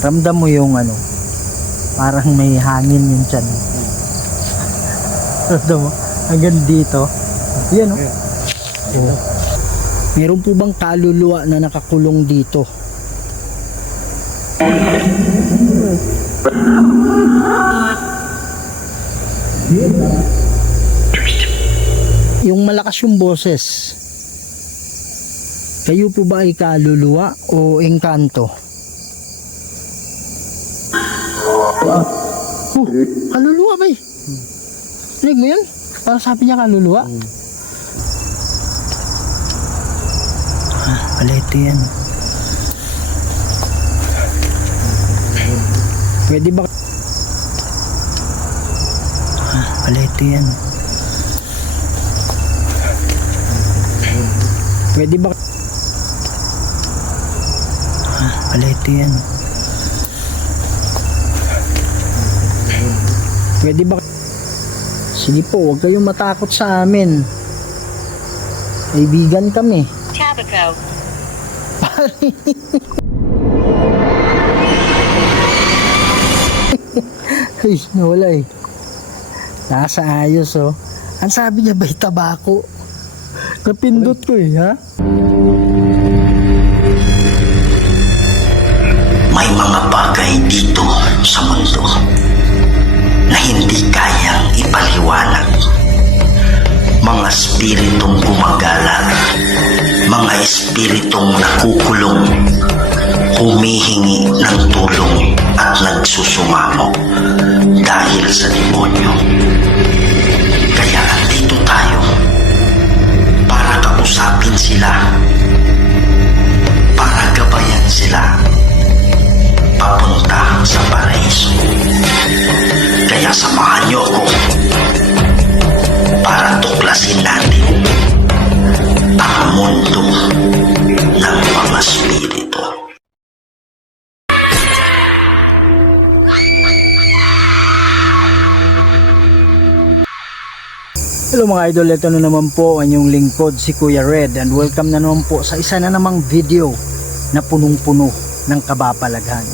Ramdam mo yung ano, parang may hangin yung tiyan. Ramdam mo? Hanggang dito. Yan, oh. Oh. Meron po bang kaluluwa na nakakulong dito? Yung malakas yung boses, kayo po ba ay kaluluwa o engkanto? Kaluluwa ba eh? Rinig mo yan? Parang sabi niya kaluluwa. Palete yan. Pwede ba? Palete yan. Pwede ba? Palete yan. Pwede ba? Sige po, huwag kayong matakot sa amin. Kaibigan kami. Tabaco. Ay, nawala eh. Nasa ayos oh. Ang sabi niya ba'y tabako? Napindot ko eh, ha? May mga bagay dito sa mundo na hindi kayang ipaliwanag. Mga espiritong gumagala, mga espiritong nakukulong, humihingi ng tulong at nagsusumamo dahil sa demonyo. Kaya andito tayo para kausapin sila, para gabayan sila papunta sa paraiso. Kaya samahan niyo ako para tuklasin natin ang mundo ng mga spirito. Hello mga idol, ito na naman po ang inyong lingkod, si Kuya Red, and welcome na naman po sa isa na namang video na punong-puno ng kabapalaghan.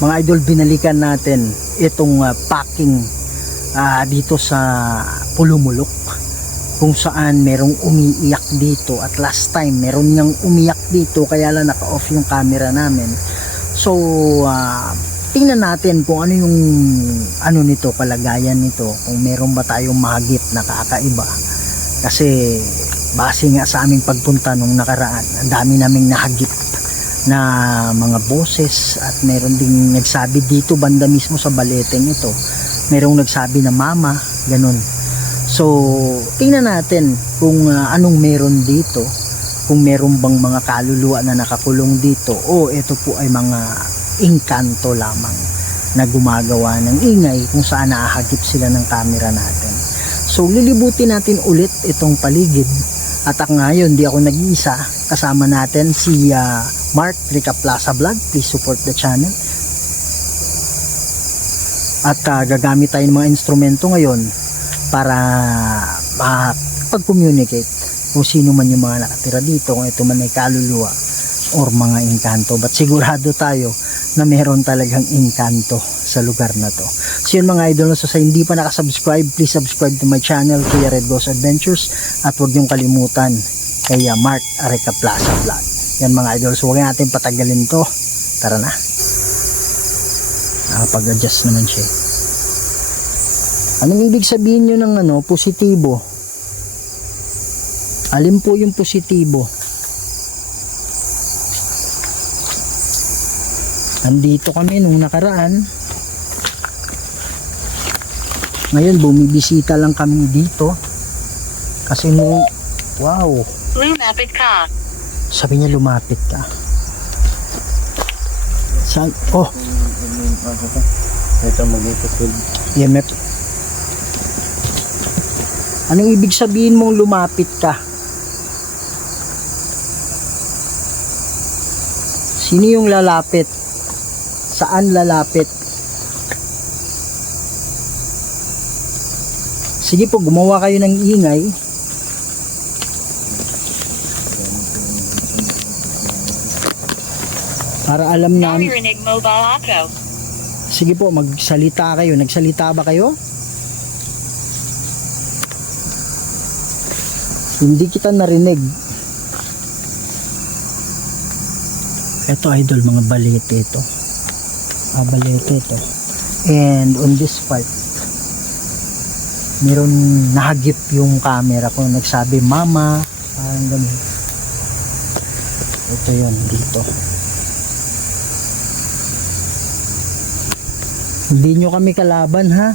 Mga idol, binalikan natin itong packing dito sa Pulumulok, kung saan merong umiiyak dito, at last time meron niyang umiyak dito kaya lang naka-off yung camera namin. So tingnan natin kung ano yung ano nito, kalagayan nito, kung meron ba tayong mahagip na kakaiba, kasi base nga sa aming pagpunta nung nakaraan, ang dami naming nahagip na mga boses, at meron ding nagsabi dito banda mismo sa baleteng ito, merong nagsabi na mama, ganun. So tingnan natin kung anong meron dito, kung meron bang mga kaluluwa na nakakulong dito, o ito po ay mga engkanto lamang na gumagawa ng ingay kung saan nakahagip sila ng camera natin. So lilibutin natin ulit itong paligid, at ngayon di ako nag-iisa, kasama natin si Mark Rica Plaza Vlog. Please support the channel. At gagamit tayo ng mga instrumento ngayon para makapag-communicate kung sino man yung mga nakatira dito, kung ito man ay kaluluwa or mga engkanto. But sigurado tayo na meron talagang engkanto sa lugar na to. So yun mga idol, so sa hindi pa nakasubscribe, please subscribe to my channel, Kuya Red Goes Adventures, at huwag niyong kalimutan kay Mark Rica Plaza Vlog. Yan mga idol, so huwag natin patagalin to. Tara na. Pag-adjust naman siya. Anong ibig sabihin nyo ng ano, positibo? Alin po yung positibo? Andito kami nung nakaraan. Ngayon bumibisita lang kami dito. Kasi nung, wow, Lumapit ka. sabi niya lumapit ka. Saan? Oh, Ito mag-ipatid. EMF. Anong ibig sabihin mong lumapit ka? Sino yung lalapit? Saan lalapit? Sige po, gumawa kayo ng ingay. Para alam namin. Naririnig mo ba ako? Sige po, magsalita kayo. Nagsalita ba kayo? Hindi kita narinig. Ito idol, mga balete ito. Balete ito. And on this part, meron nahagip yung camera ko. Nagsabi, mama. Parang ganun. Ito yun, dito. Hindi nyo kami kalaban, ha?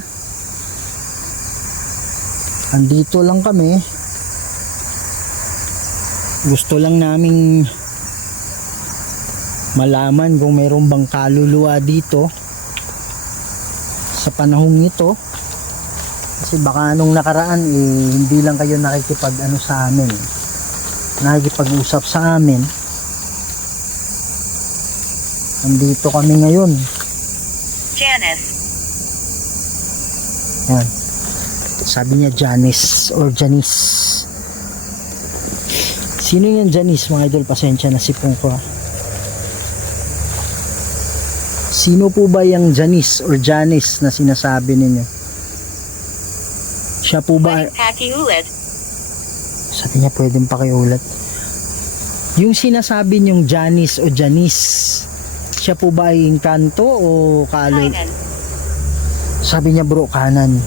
Andito lang kami. Gusto lang naming malaman kung mayroon bang kaluluwa dito sa panahong ito. Kasi baka anong nakaraan hindi lang kayo nakikipag sa amin, nakikipag-usap sa amin. Andito kami ngayon. Janice. Yan. Sabi niya Janice or Janice. Sino yan Janice mga idol? Pasensya na sipong ko ha. Sino po ba yung Janice or Janice na sinasabi ninyo? Siya po ba? Pwedeng pakiulit. Sabi niya pwedeng pakiulat. Yung sinasabi niyong Janice o Janice, siya po ba ay engkanto o kalul? Kanan. Sabi niya bro, kanan.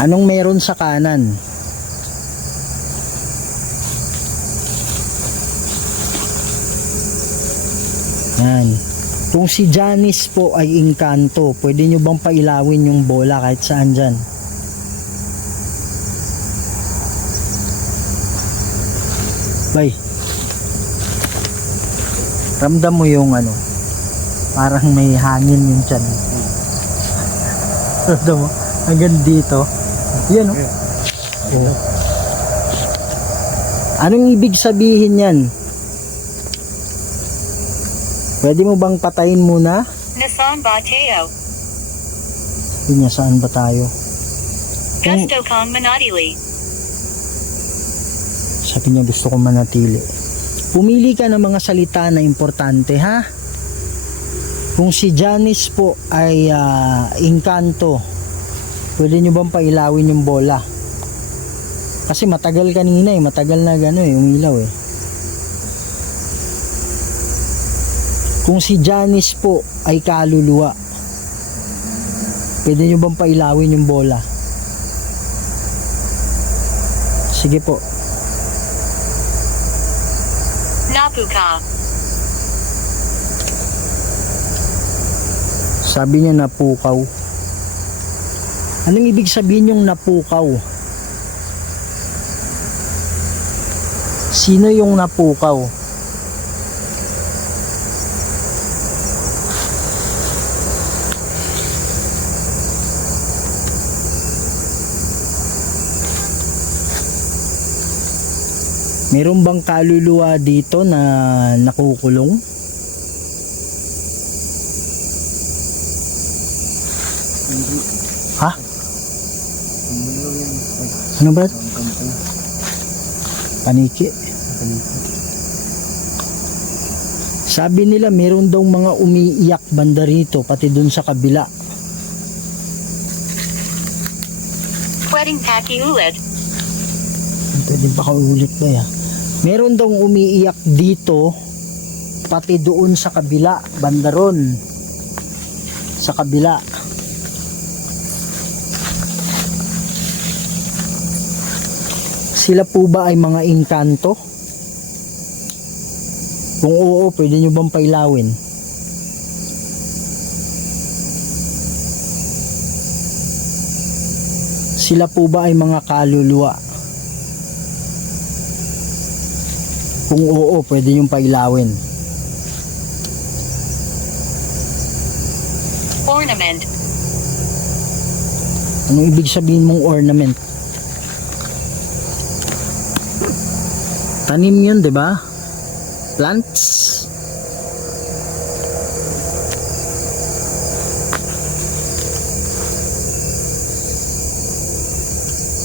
Anong meron sa kanan? Yan. Kung si Janice po ay engkanto, pwede nyo bang pailawin yung bola kahit saan dyan? Bay. Ramdam mo yung parang may hangin yung tiyan. Ramdam mo? Hanggang dito. Yan oh. Anong ibig sabihin yan? Pwede mo bang patayin muna? Nasaan ba tayo? Sabi niya, saan ba tayo? Gusto kong manatili. Sabi niya, gusto ko manatili. Pumili ka ng mga salita na importante, ha? Kung si Janice po ay engkanto, pwede nyo bang pailawin yung bola? Kasi matagal kanina matagal na umilaw Kung si Janice po ay kaluluwa, pwede nyo bang pailawin yung bola? Sige po. Napuka. Sabi niya napukaw. Anong ibig sabihin yung napukaw? Sino yung napukaw? Meron bang kaluluwa dito na nakukulong? Ha? Ano ba? Paniki. Sabi nila meron daw mga umiiyak banda rito pati dun sa kabila. Pwedeng pakiulit. Pwede pa kaulit ba ya? Meron daw umiiyak dito pati doon sa kabila, banda ron. Sa kabila. Sila po ba ay mga engkanto? Kung oo, pwede nyo bang pailawin? Sila po ba ay mga kaluluwa? Kung oo, pwede nyo pailawin. Ornament. Anong ibig sabihin mong ornament? Tanim yun, di ba? Plants.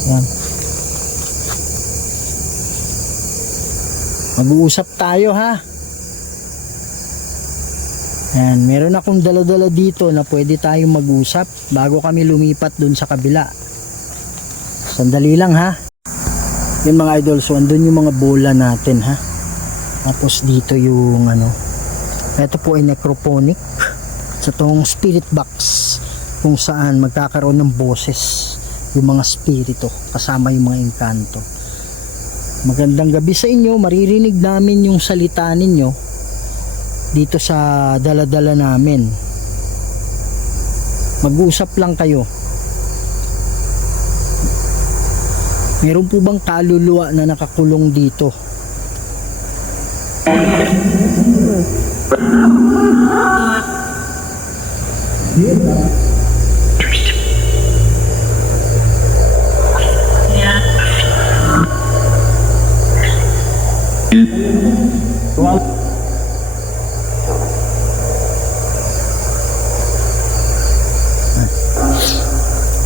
Yan. Mag-uusap tayo ha. Yan, meron akong dala-dala dito na pwede tayong mag-usap bago kami lumipat dun sa kabila. Sandali lang ha. Yun mga idol, so andun yung mga bola natin ha. Tapos dito yung ano, ito po ay necroponic sa tong spirit box kung saan magkakaroon ng boses yung mga spirito kasama yung mga engkanto. Magandang gabi sa inyo, maririnig namin yung salita ninyo dito sa dala-dala namin. Mag-usap lang kayo. Meron po bang kaluluwa na nakakulong dito?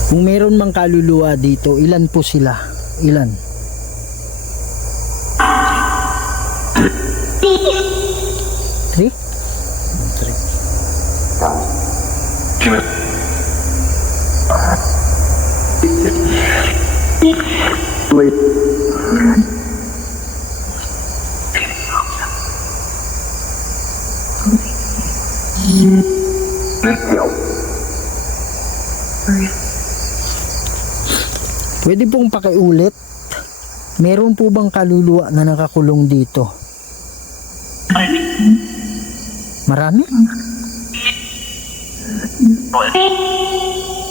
Kung meron mang kaluluwa dito, ilan po sila? Ilan? Three? Pwede pong pakiulit. Meron po bang kaluluwa na nakakulong dito? Marami?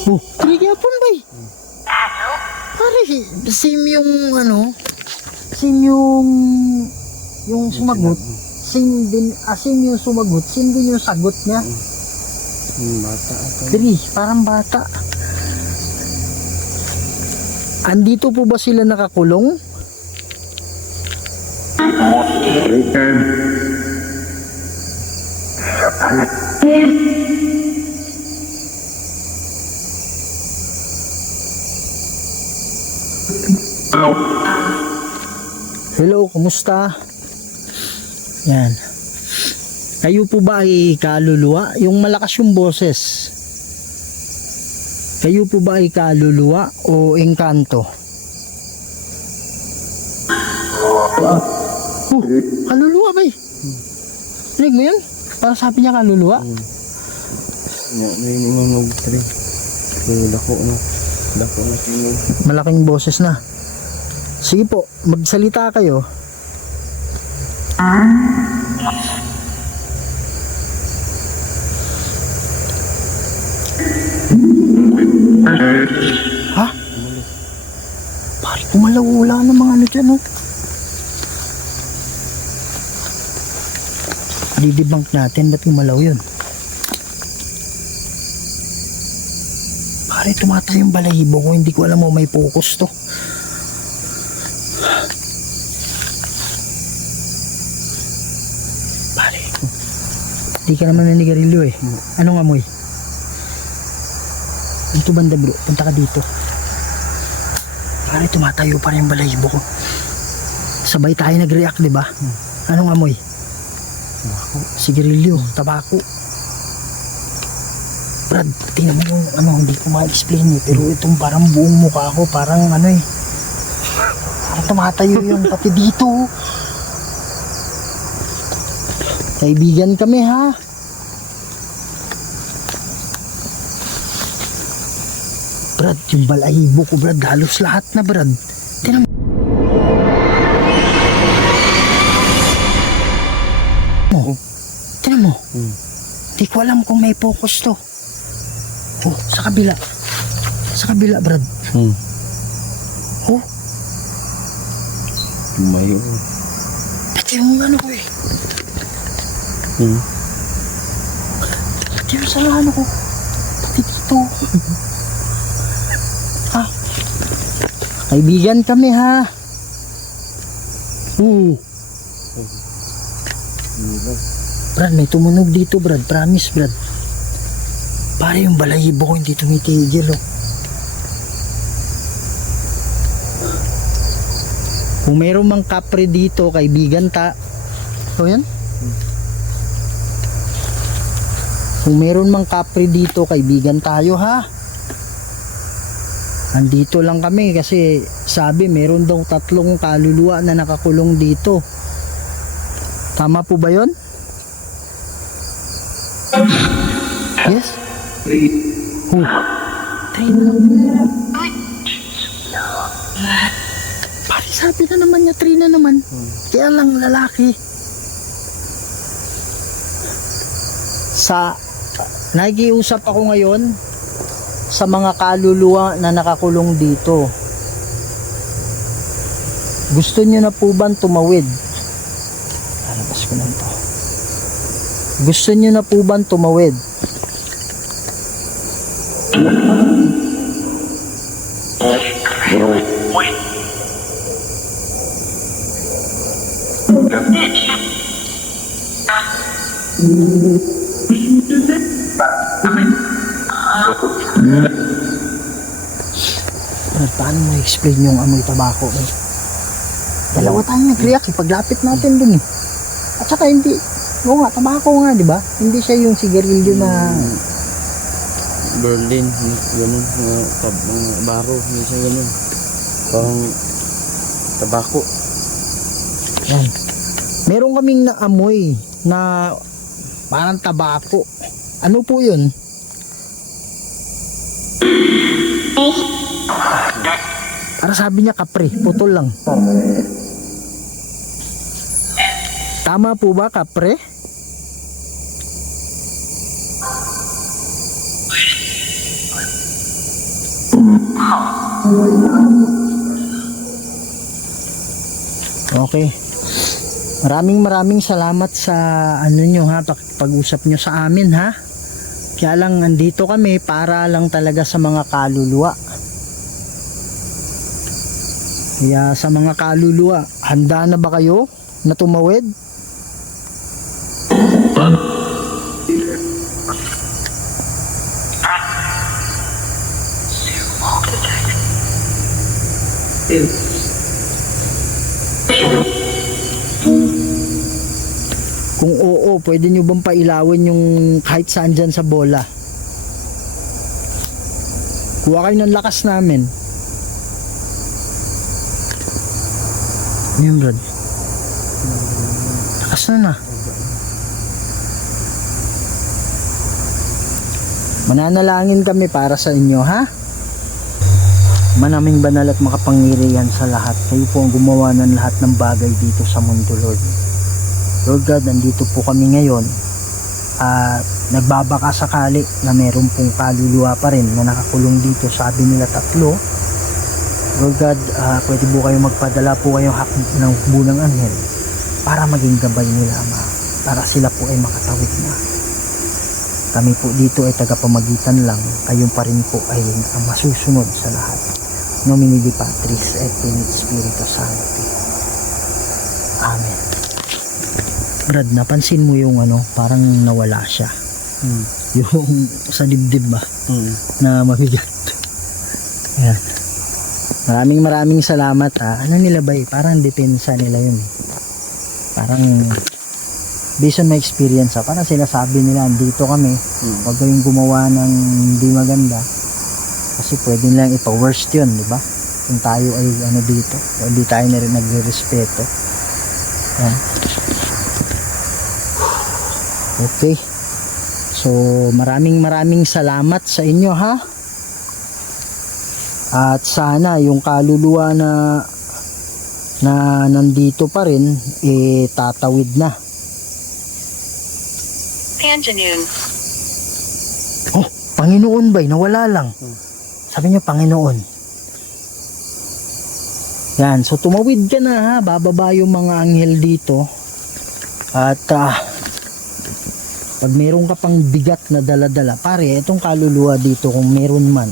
Oh, trigapon ba eh? Pare, same yung ano, same yung sumagot. Same din, same yung sumagot, same din yung sagot niya. Bata ata. Dali, parang bata. Andito po ba sila nakakulong? Hello, kumusta? Yan. Kayo po ba ay kaluluwa? Yung malakas yung boses. Kayo po ba ay kaluluwa o engkanto? Kaluluwa ba eh? Rinig mo yun? Parang sabi niya kaluluwa. May mga mag-3. Dako na. Dako na tingin. Malaking boses na. Sige po, magsalita kayo. Ha? Pare, kumalaw, wala na mga ano dyan, oh. Didibunk natin, ba't kumalaw yun? Pare, tumatay yung balahibo ko, hindi ko alam mo may focus to. Pare, hindi ka naman nanigarilyo eh. Anong amoy? Dito banda bro, punta ka dito. Pare, tumatayo pa rin yung balahibo ko. Sabay tayo nag-react, di ba? Anong amoy? Sigarilyo, tabako. Brad, tingnan mo yung ano, hindi ko ma-explain eh. Pero itong parang buong mukha ko, parang ano eh. Parang tumatayo yung pati dito. Kaibigan kami ha. Brad, yung balahibo ko Brad, halos lahat na Brad. Tingnan mo. Tingnan mo. Di ko alam kung may focus to. Oh, sa kabila. Sa kabila Brad. Oh. Tumayo. Ito yung ano ko eh. Ito yung sa ano ko. Pati dito. Ha? Kaibigan kami ha. Brad, may tumunog dito Brad. Promise Brad. Para yung balahibo ko hindi tumitigil oh. Kung mayroong mang kapre dito, kaibigan o yan? Kung meron mang kapre dito, kaibigan tayo ha. Andito lang kami kasi sabi meron daw 3 kaluluwa na nakakulong dito. Tama po ba yun? Yes? Oh. 3 na lang. Pare, sabi na naman niya 3 na naman. Kaya lang lalaki. Nakikiusap ako ngayon sa mga kaluluwa na nakakulong dito. Gusto niyo na po ba tumawid? Alabas ko lang to. Gusto niyo na po ba tumawid? Paano mo explain yung amoy tabako? Dalawa tayo nag-react paglapit natin dun eh. At saka hindi, oo nga, tabako nga, di ba? Hindi siya yung sigarilyo na Berlin, ganun, mga baro, hindi siya ganun. Parang tabako. yan. Meron kaming naamoy na parang tabako. Ano po yun? Para sabi niya kapre, putol lang. Tama po ba kapre? Okay. Maraming salamat sa ano nyo ha, pag-usap nyo sa amin ha. Kaya lang andito kami para lang talaga sa mga kaluluwa. Kaya sa mga kaluluwa, handa na ba kayo na tumawid? Kung oo, pwede nyo bang pailawin yung kahit saan dyan sa bola? Kuha kayo ng lakas namin. Yan, Brad. Lakas na. Mananalangin kami para sa inyo, ha? Manaming banal at makapangyarihan sa lahat. Kayo po ang gumawa ng lahat ng bagay dito sa mundo, Lord. Lord God, nandito po kami ngayon at nagbabaka sakali na meron pong kaluluwa pa rin na nakakulong dito. Sabi nila 3. Lord God, pwede po kayo magpadala po kayong ng bunang anghel para maging gabay nila, Ama, para sila po ay makatawid na. Kami po dito ay tagapamagitan lang, kayong pa rin po ay ang masusunod sa lahat. Nomine Patris et Filii Spiritus Sancti. Amen. Brad, napansin mo yung ano, parang nawala siya. Yung sa dibdib ba? Na mabigat. Yan. Maraming salamat ha. Ano nila ba eh? Parang depensa nila yun. Parang based on my experience ha. Parang sinasabi nila, dito kami, huwag kayong gumawa ng hindi maganda. Kasi pwede nilang ipa-worst yun, di ba? Kung tayo ay ano dito, hindi tayo na rin nagre-respeto. Yan. Okay. So, maraming salamat sa inyo ha. At sana yung kaluluwa na nandito pa rin tatawid na. Panjanoon. Oh, Panginoon ba'y nawala lang. Sabi niyo Panginoon. Yan, so tumawid ka na ha, bababa yung mga anghel dito. At pag meron ka pang bigat na dala-dala, pare, itong kaluluwa dito kung meron man,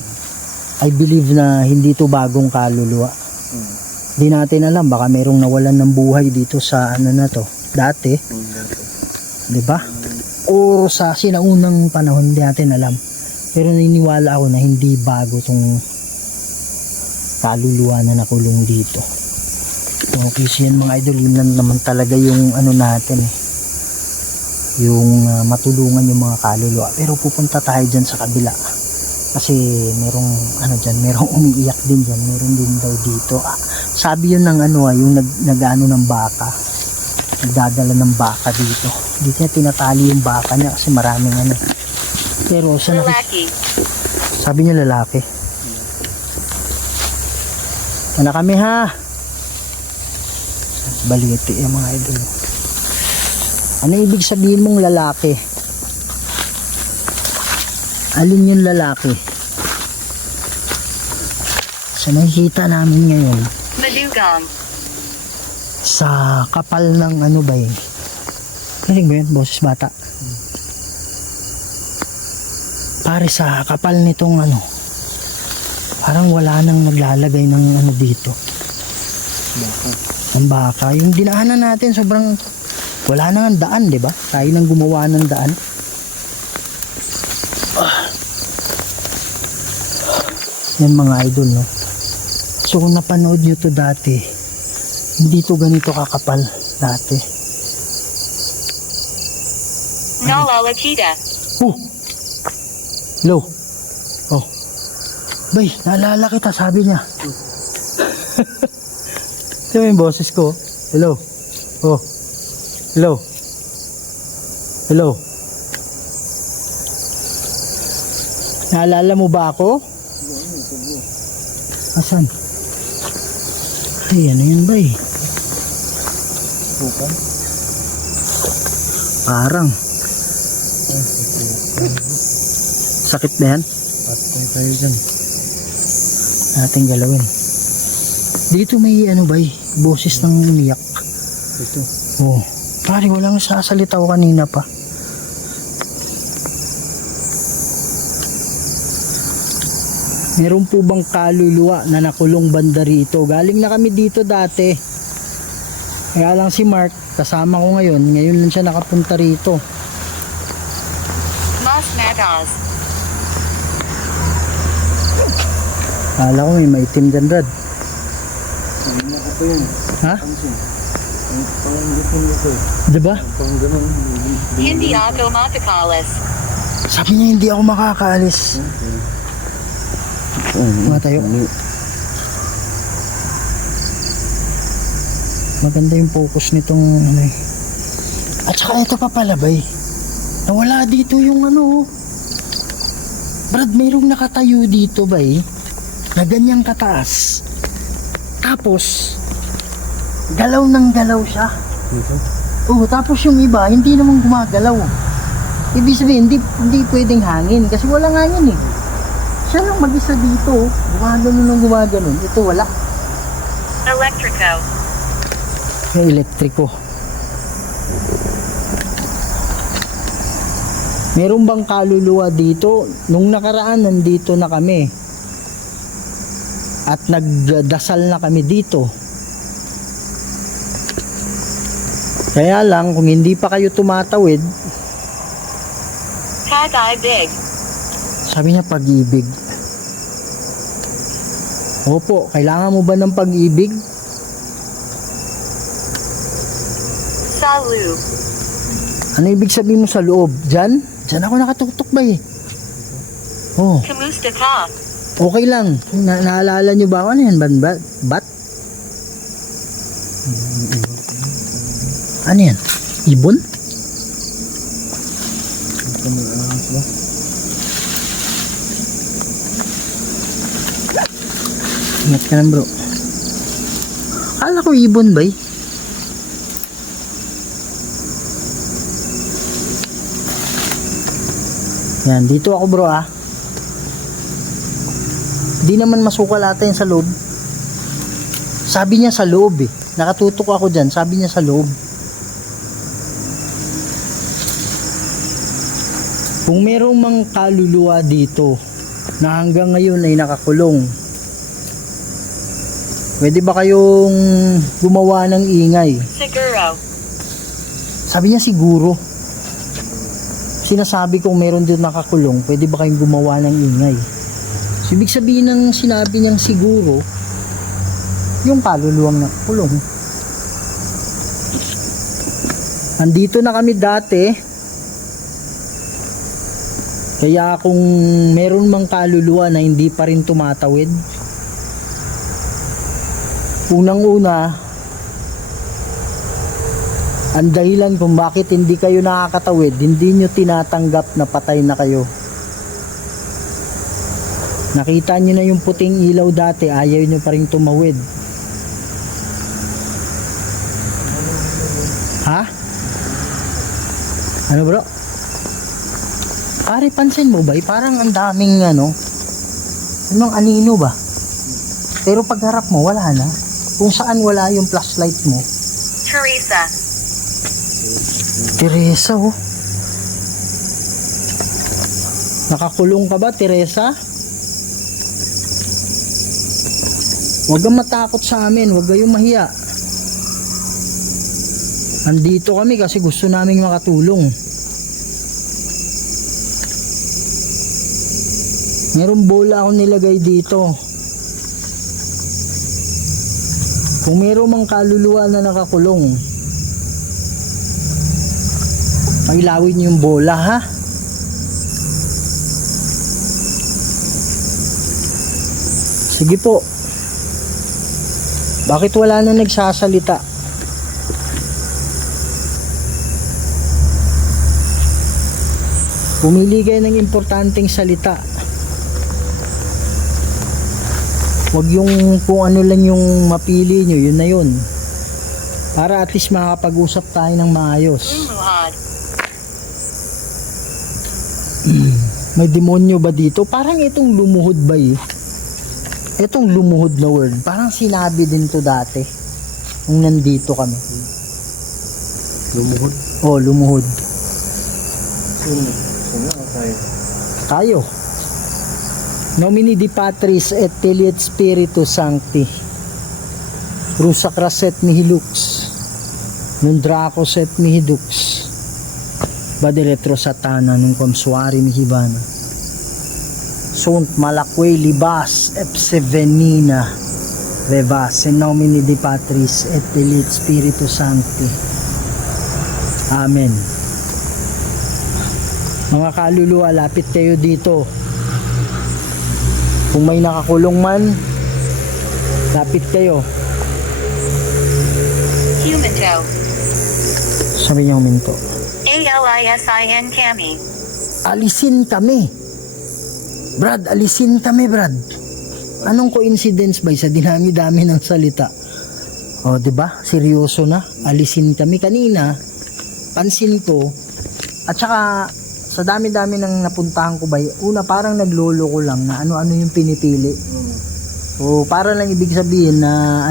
I believe na hindi to bagong kaluluwa. Hindi natin alam, baka merong nawalan ng buhay dito sa ano na to, dati. 'Di ba? O sa sinaunang panahon, hindi natin alam. Pero naniniwala ako na hindi bago tong kaluluwa na nakulong dito. Okay, so yan mga idol, yun lang naman talaga yung ano natin eh. Yung matulungan yung mga kaluluwa. Pero pupunta tayo dyan sa kabila. Kasi merong ano dyan, merong umiiyak din dyan. Meron din daw dito. Sabi yun ng ano yung nag-ano ng baka. Nagdadala ng baka dito. Dito niya tinatali yung baka niya kasi maraming ano. Pero sa Lalaki. sabi niya lalaki. Ano kami ha? Baliti yung mga idol. Ano ibig sabihin mong lalaki? Alin yung lalaki? So nakikita namin ngayon Madugang. sa kapal ng ano ba yun? Narinig ba yun? Boses bata. Pare sa kapal nitong ano, parang wala nang naglalagay ng ano dito. Ng baka. Yung dinaanan natin sobrang wala nang daan, di ba? Tayo nang gumawa ng daan. Yan mga idol, no? So kung napanood nyo to dati, hindi to ganito kakapal dati. Nalalakita. Hello. Oh. Bay, naalala kita, sabi niya. Ito yung boses ko. Hello. Oh. Hello. Hello. Naalala mo ba ako? Asan? Ay, ano yun ba eh? Parang. Sakit ba yan? Patay tayo dyan. Ating galawin. Dito may ano ba eh? Boses ng umiyak. Ito. Oh. Pare, walang sasalita ko kanina pa. Meron po bang kaluluwa na nakulong banda rito? Galing na kami dito dati. Kaya lang si Mark, kasama ko ngayon. Ngayon lang siya nakapunta rito. Mas Matas. Kala ko may maitim dyan, Brad. Ano ko pa yun? Ha? Pansin. Ang pangangipon nito. Diba? Pang ganun. Hindi ako makakalas. Sabi niya hindi ako makakaalis. Mga tayo. Maganda yung focus nitong ano eh. At saka ito pa pala bay. Nawala dito yung ano. Brad, mayroong nakatayo dito bay. Na ganyang kataas. Tapos galaw ng galaw siya. Dito? Oo, tapos yung iba hindi naman gumagalaw. Ibig sabihin hindi pwedeng hangin kasi walang hangin eh. Siya lang mag-isa dito, gumagano ng gumagano. Ito wala. Electrico. Yung elektriko. Meron bang kaluluwa dito? Nung nakaraan nandito na kami. At nagdasal na kami dito. Kaya lang kung hindi pa kayo tumatawid, Tagay Big. sabi niya pag-ibig. Opo, kailangan mo ba ng pag-ibig? Salu. Ano ibig sabihin mo sa loob? Diyan? Diyan ako nakatutok ba eh? Oh, Kamusta ka? okay lang. Naalala niyo ba ako? Ano yan? Bat? Ano yan? Ibon? Ito may ahas ba? Ingat ka lang bro. Akala ko ibon ba eh? Yan, dito ako bro ah. Di naman masukal ata yan sa loob. Sabi niya sa loob eh. Nakatutok ako dyan, sabi niya sa loob. Kung merong mang kaluluwa dito na hanggang ngayon ay nakakulong, pwede ba kayong gumawa ng ingay? Siguro. Sabi niya siguro. Sinasabi kong meron din nakakulong, pwede ba kayong gumawa ng ingay? So, ibig sabihin ng sinabi niyang siguro, yung kaluluwang nakakulong. Andito na kami dati. Kaya kung meron mang kaluluwa na hindi pa rin tumatawid, unang-una, ang dahilan kung bakit hindi kayo nakakatawid, hindi nyo tinatanggap na patay na kayo. Nakita nyo na yung puting ilaw dati, ayaw nyo pa rin tumawid. Ha? Ano bro? Pare, pansin mo ba? Parang ang daming anong anino ba? Pero pagharap mo, wala na. Kung saan wala yung flashlight mo. Teresa. Teresa, oh. Nakakulong ka ba, Teresa? Huwag kang matakot sa amin. Huwag kayong mahiya. Andito kami kasi gusto naming makatulong. Merong bola ako nilagay dito. Kung meron mang kaluluwa na nakakulong, pailawin niyo yung bola, ha? Sige po. Bakit wala na nagsasalita? Pumili kayo ng importanteng salita. Huwag yung kung ano lang yung mapili nyo, yun na yun. Para at least makakapag-usap tayo ng maayos. Lumuhod. May demonyo ba dito? Parang itong lumuhod ba eh? Itong lumuhod na word, parang sinabi din to dati nung nandito kami. Lumuhod. Oh, lumuhod. Sino ako tayo? Tayo. Nomini di Patris et Filiet Spiritus Sancti. Rusacras et mihi lux. Non dracos et mihi dux. Badeletro satana nung consuari mihi vana. Sunt malaque libas epse venina. Revas in nomine di Patris et Filiet Spiritus Sancti. Amen. Mga kaluluwa, lapit kayo dito. Kung may nakakulong man, lapit kayo. Huminto. Sabi niya huminto. ALISIN Cami. Alisin kami. Brad, alisin kami, Brad. Anong coincidence ba sa dinami-dami ng salita? O, 'di ba? Seryoso na. Alisin kami kanina. Pansin ko. At saka sa dami-dami ng napuntahan ko ba, una parang naglolo ko lang na ano-ano yung pinipili. O para lang ibig sabihin na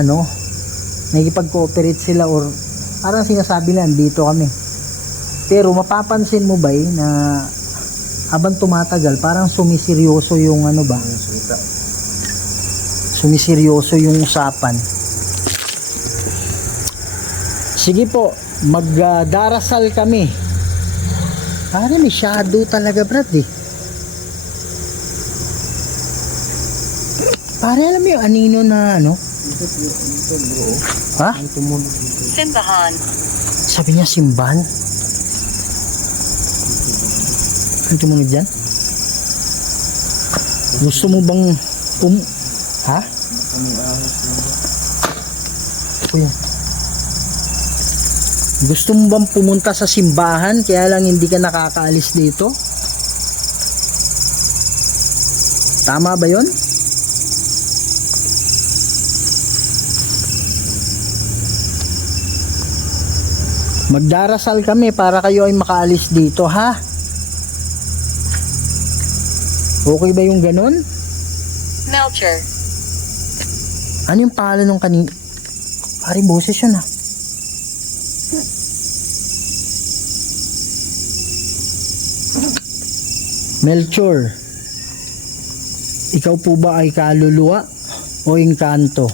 nagipag-cooperate sila or parang sinasabi lang dito kami. Pero mapapansin mo ba na habang tumatagal parang sumiseryoso yung sumiseryoso yung usapan. Sige po, magdarasal kami. Pare, may shadow talaga, Brad, eh. Pare, alam mo yung anino na Ha? Simbahan. Sabi niya simbahan. Ano tumunog dyan? Gusto mo bang ha? Kuya. Gusto mo bang pumunta sa simbahan kaya lang hindi ka nakakaalis dito? Tama ba yon? Magdarasal kami para kayo ay makaalis dito, ha? Okay ba yung ganun? Melcher. Ano yung pangalan ng kanina? Pari boses yun, ha? Melchor, ikaw po ba ay kaluluwa o engkanto?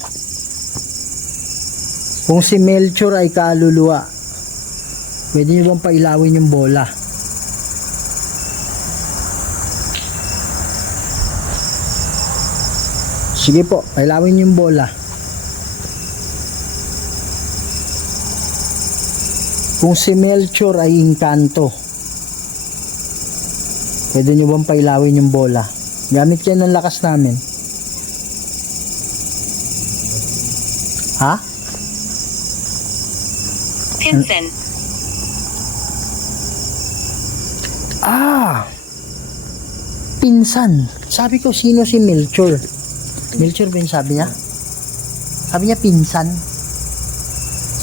Kung si Melchor ay kaluluwa, pwede niyo bang pailawin yung bola? Sige po, pailawin yung bola. Kung si Melchor ay inkanto, pwede nyo bang pailawin yung bola? Gamit yan ng lakas namin. Ha? Pinson. Pinsan. Sabi ko, sino si Melchor? Melchor ba yung sabi niya? Sabi niya, pinsan.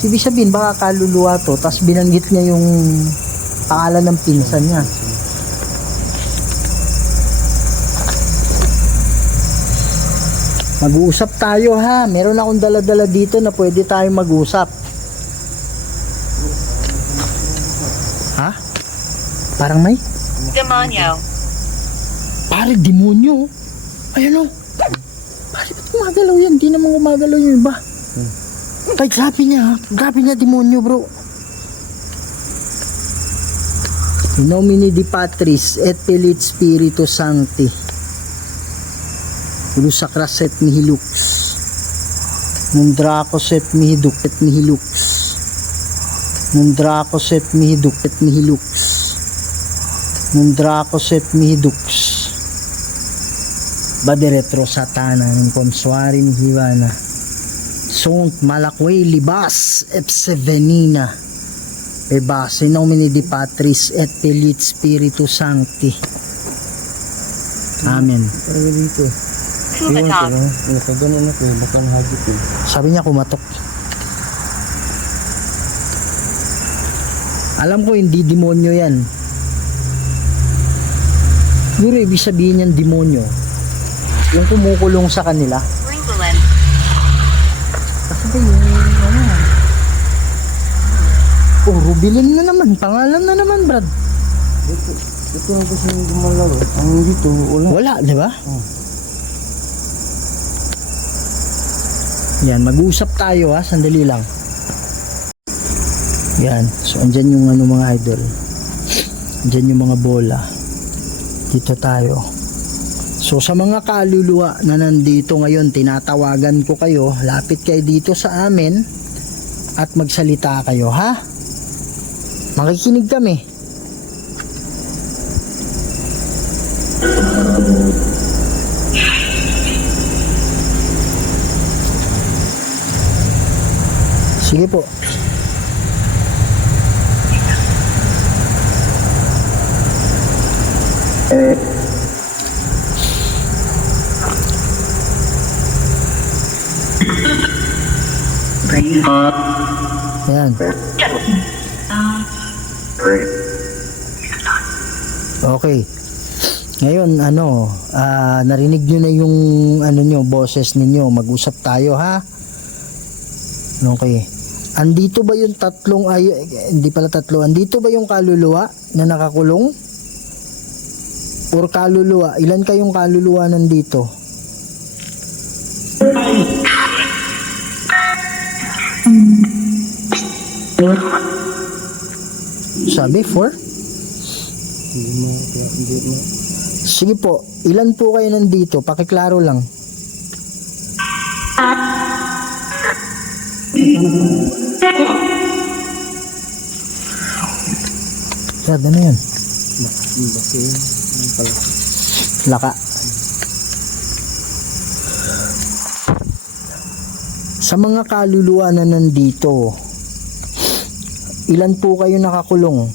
Ibig sabihin, baka kaluluwa to, tapos binanggit niya yung pangalan ng pinsan niya. Mag-uusap tayo ha. Meron akong dala-dala dito na pwede tayong mag-usap. Ha? Parang may? Demonyo. Pare, demonyo. Ayan o. Pare, ba't gumagalaw yan? Di naman gumagalaw yung iba. Kahit grabe niya demonyo bro. In nomine di Patris et Filii Spiritus Sancti. Ulus sacras et mihi lux. Mundracos et mihi duc et mihi lux. Mundracos et mihi duc et mihi lux. Mundracos et mihi dux. Bade retro satana ng consuari ni Hivana. Sunt malakway libas epse venina. Bebas in nomine di Patris et Filii Spiritus Sancti. Amen. Parang dito. Kumatog. Nakaganon ako. Baka nahagip eh. Sabi niya kumatok. Alam ko hindi demonyo yan. Siguro ibig sabihin yan demonyo. Yung kumukulong sa kanila. Rubalin. Kasi ba yung oh, Rubilin na naman. Pangalan na naman, Brad. Ito ang kasi yung gumalaw. Ang dito, wala. Wala, di ba? Oh. Yan, mag-uusap tayo ha. Sandali lang. Yan. So, andyan yung mga idol. Andyan yung mga bola. Dito tayo. So, sa mga kaluluwa na nandito ngayon, tinatawagan ko kayo. Lapit kayo dito sa amin at magsalita kayo, ha? Makikinig kami. Sige po. Yan. Okay. Ngayon, narinig nyo na yung boses ninyo. Mag-usap tayo, ha? Okay. Andito ba yung hindi pala tatlo. Andito ba yung kaluluwa na nakakulong? Or kaluluwa? Ilan kayong kaluluwa nandito? Sabi, 4? Hindi mo. Sige po, ilan po kayo nandito? Pakiklaro lang. Brad, ano yan? Laka. Sa mga kaluluwa na nandito, ilan po kayo nakakulong?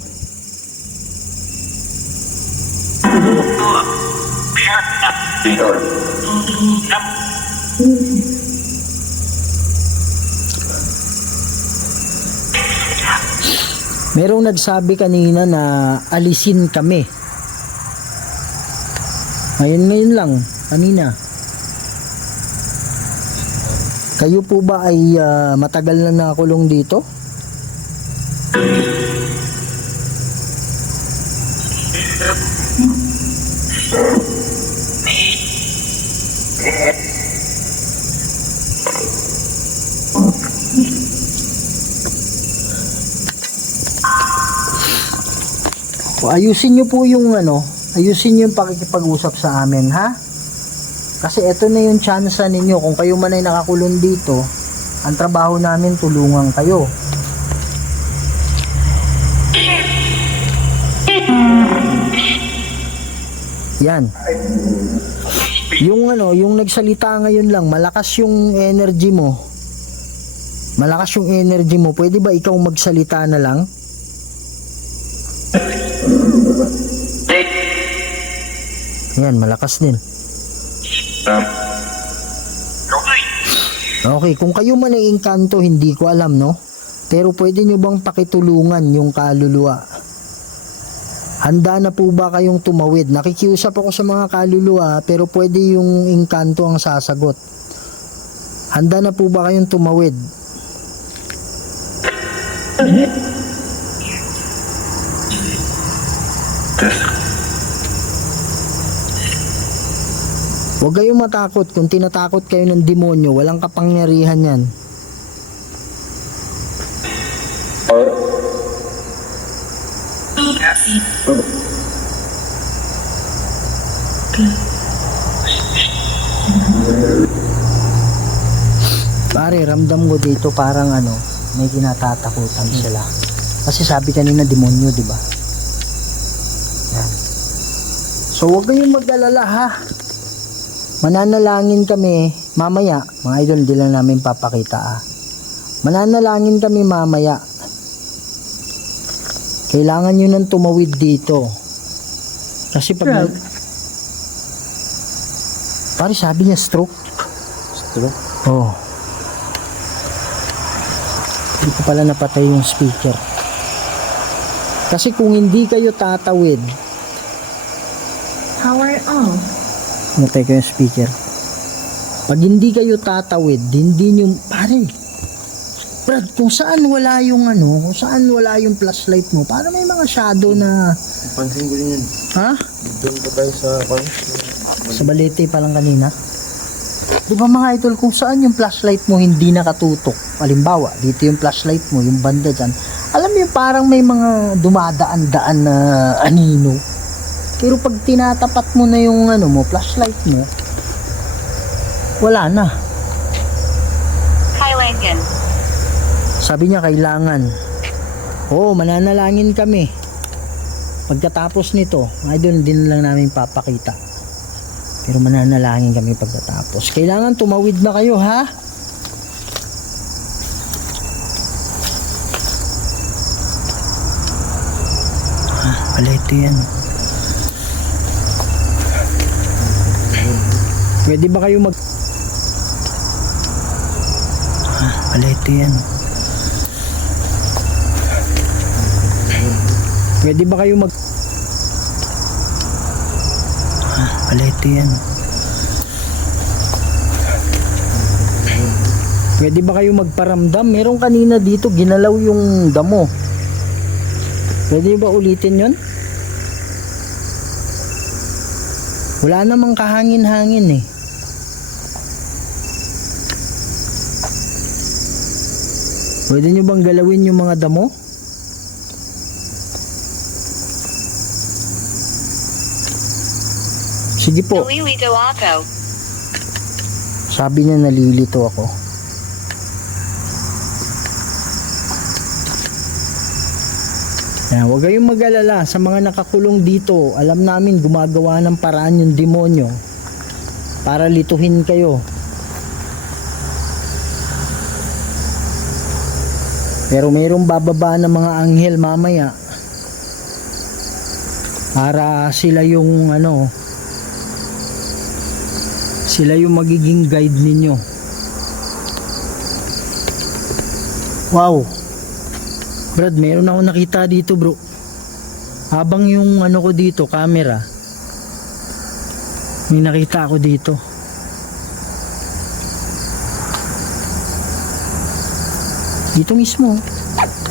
Merong nagsabi kanina na alisin kami. Ngayon lang, kanina. Kayo po ba ay matagal na nakakulong dito? Ayusin nyo po yung ayusin nyo yung pakikipag-usap sa amin, ha? Kasi ito na yung chance ninyo. Kung kayo man ay nakakulong dito, ang trabaho namin tulungan kayo. Yan. Yung ano, yung nagsalita ngayon lang, malakas yung energy mo. Malakas yung energy mo. Pwede ba ikaw magsalita na lang? Yan, malakas din. Okay, kung kayo man ay engkanto, hindi ko alam, no? Pero pwede nyo bang pakitulungan yung kaluluwa? Handa na po ba kayong tumawid? Nakikiusap ako sa mga kaluluwa, pero pwede yung engkanto ang sasagot. Handa na po ba kayong tumawid? Huwag kayong matakot. Kung tinatakot kayo ng demonyo, walang kapangyarihan yan. Pare, ramdam ko dito parang ano, may kinatatakutan sila. Kasi sabi kanina demonyo, di ba? Yan. So huwag kayong mag-alala ha. Mananalangin kami mamaya, mga idol, hindi lang namin papakita Mananalangin kami mamaya. Kailangan nyo nang tumawid dito. Kasi pag... Pare, sabi niya stroke. Stroke? Oo. Hindi ko pala napatay yung speaker. Kasi kung hindi kayo tatawid, Power on. natay ko yung speaker. Pag hindi kayo tatawid, hindi nyo, pare, Brad, kung saan wala yung ano, kung saan wala yung flashlight mo, para may mga shadow na, Pansin ko rin yun. ha? Doon pa tayo sa Sa balete pa lang kanina. Di ba mga idol, kung saan yung flashlight mo hindi nakatutok, halimbawa, dito yung flashlight mo, yung banda dyan, alam mo yung parang may mga dumadaan-daan na anino. Pero pag tinatapat mo na yung ano mo, flashlight mo, wala na. Highlangan. Sabi niya kailangan. Oo, mananalangin kami. Pagkatapos nito, idol, din lang namin papakita. Pero mananalangin kami pagkatapos. Kailangan tumawid na kayo, ha? Palete yan. Pwede ba kayo mag... palete yan. Pwede ba kayo mag... palete yan. Pwede ba kayo magparamdam? Meron kanina dito, ginalaw yung damo. Pwede ba ulitin yon? Wala namang kahangin-hangin eh. Pwede nyo bang galawin yung mga damo? Sige po. Nalilito ako. Sabi niya nalilito ako. Yan, huwag kayong mag-alala sa mga nakakulong dito. Alam namin gumagawa ng paraan yung demonyo para lituhin kayo. Pero mayroong bababa ng mga anghel mamaya para sila yung ano, sila yung magiging guide ninyo. Wow, Brad, meron ako nakita dito, bro. Habang yung ano ko dito, camera, may nakita ako dito. Dito mismo,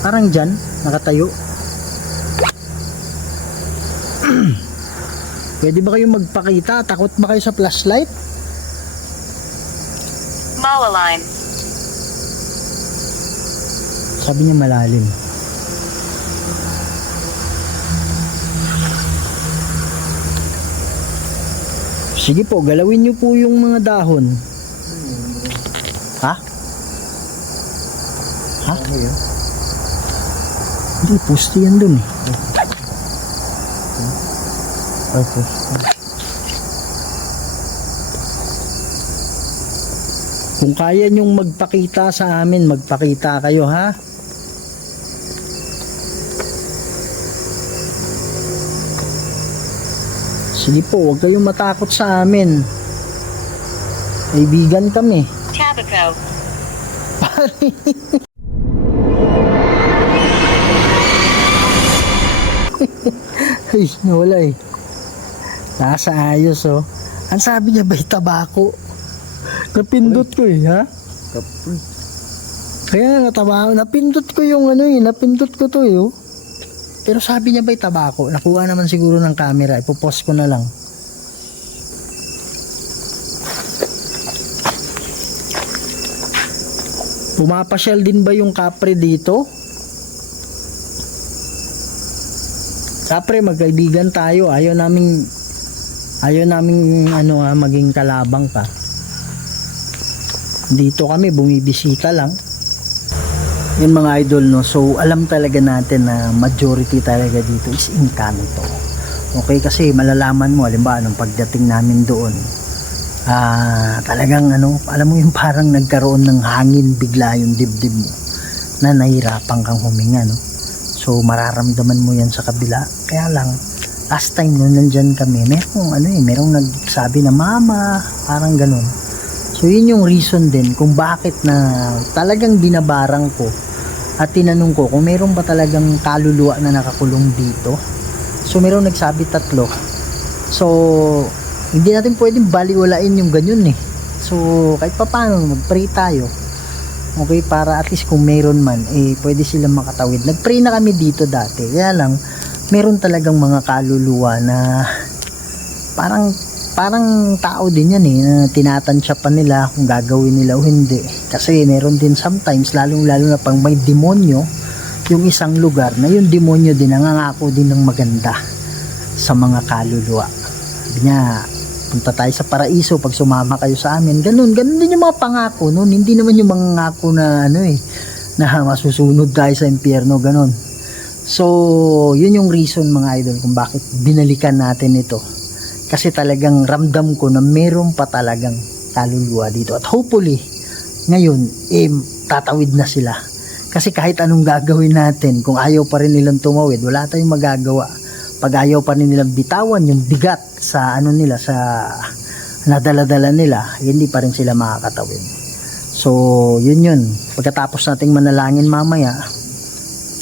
parang dyan, nakatayo. Pwede ba kayo magpakita? Takot ba kayo sa flashlight? Malaline. Sabi niya malalim. Sige po, galawin niyo po yung mga dahon. Ha? Ha? Hindi, poste yan dun eh. Okay. Kung kaya nyong magpakita sa amin, magpakita kayo ha. Sige po, huwag kayong matakot sa amin. Kaibigan kami. Tabaco. Ay, nawala eh. Nasa ayos oh. Ang sabi niya ba'y tabako? Napindot ko eh, ha? Kapoy. Kaya nga tabako. Napindot ko yung ano eh. Napindot ko to eh, oh. Pero sabi niya ba'y tabako? Nakuha naman siguro ng camera. Ipopost ko na lang. Pumapasyal din ba yung kapre dito? Kapre, magkaibigan tayo. Ayaw naming ano maging kalabang ka. Dito kami bumibisita lang. Yun mga idol no. So alam talaga natin na majority talaga dito is Encanto. Okay, kasi malalaman mo halimbawa nung pagdating namin doon. Talagang ano, alam mo yung parang nagkaroon ng hangin bigla yung dibdib mo na nahirapan kang huminga no. So mararamdaman mo yan sa kabila. Kaya lang last time nung nandyan kami, merong nagsabi na mama, parang ganun. So yun yung reason din kung bakit na talagang binabarang ko at tinanong ko kung meron ba talagang kaluluwa na nakakulong dito. So merong nagsabi 3. So hindi natin pwedeng baliwalain yung ganyan eh. So kahit pa paano mag-pray tayo. Okay, para at least kung meron man pwede silang makatawid. Nag-pray na kami dito dati. Kaya lang meron talagang mga kaluluwa na parang tao din yan na tinatansya pa nila kung gagawin nila o hindi. Kasi meron din sometimes lalo na pang may demonyo yung isang lugar na yung demonyo din nangangako din ng maganda sa mga kaluluwa. Sabi niya, punta tayo sa paraiso pag sumama kayo sa amin. Ganun din yung mga pangako noon. Hindi naman yung mga ngako na na masusunod tayo sa impyerno, ganun. So, yun yung reason mga idol kung bakit binalikan natin ito. Kasi talagang ramdam ko na meron pa talagang kaluluwa dito. At hopefully, ngayon, tatawid na sila. Kasi kahit anong gagawin natin, kung ayaw pa rin nilang tumawid, wala tayong magagawa. Pag ayaw pa rin nilang bitawan yung bigat sa sa nadala-dala nila, hindi pa rin sila makakatawid. So, yun. Pagkatapos nating manalangin mamaya,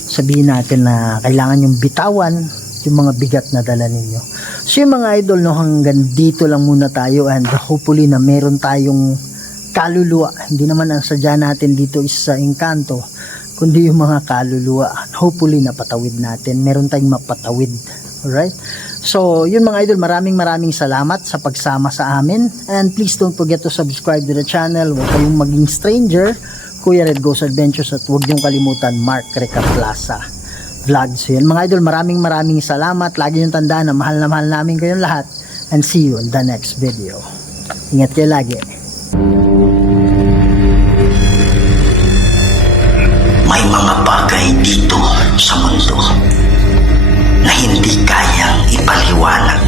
sabihin natin na kailangan yung bitawan yung mga bigat na dala ninyo. So yung mga idol no, hanggang dito lang muna tayo and hopefully na meron tayong kaluluwa. Hindi naman ang sadya natin dito is sa Encanto, kundi yung mga kaluluwa. Hopefully napatawid natin. Meron tayong mapatawid. Alright? So yun mga idol, maraming salamat sa pagsama sa amin and please don't forget to subscribe to the channel. Huwag kayong maging stranger. Kuya Red Goes Adventures at huwag niyong kalimutan Mark Reca Plaza Vlogs. So, yan mga idol, maraming salamat. Lagi niyong tandaan na mahal namin kayong lahat and see you in the next video. Ingat kayo lagi. May mga bagay dito sa mundo na hindi kayang ipaliwanag